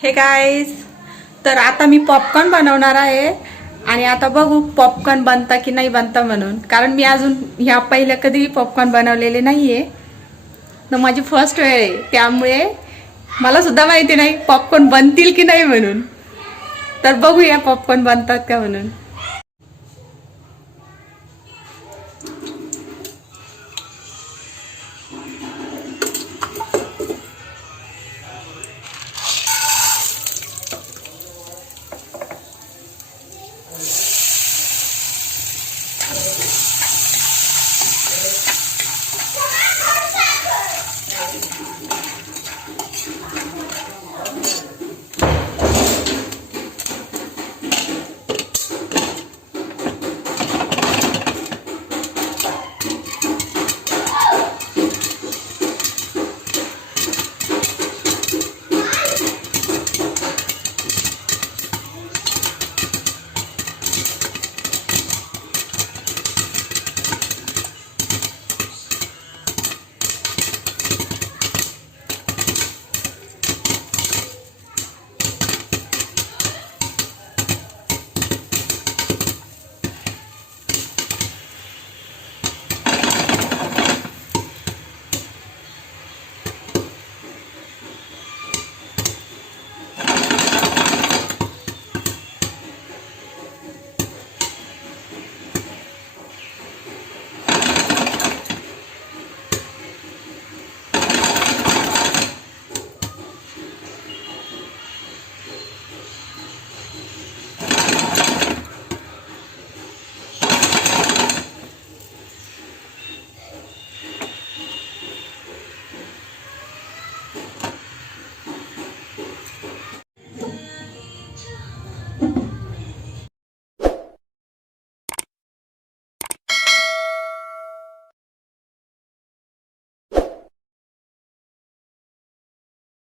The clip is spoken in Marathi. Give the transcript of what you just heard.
हे गाईस, तर आता मी पॉपकॉर्न बनवणार आहे आणि आता बघू पॉपकॉर्न बनता की नाही बनता म्हणून, कारण मी अजून ह्या पहिल्या कधी पॉपकॉर्न बनवलेले नाहीये. तर माझी फर्स्ट वेळ आहे, त्यामुळे मला सुद्धा माहिती नाही पॉपकॉर्न बनतील की नाही म्हणून. तर बघूया पॉपकॉर्न बनतात का म्हणून.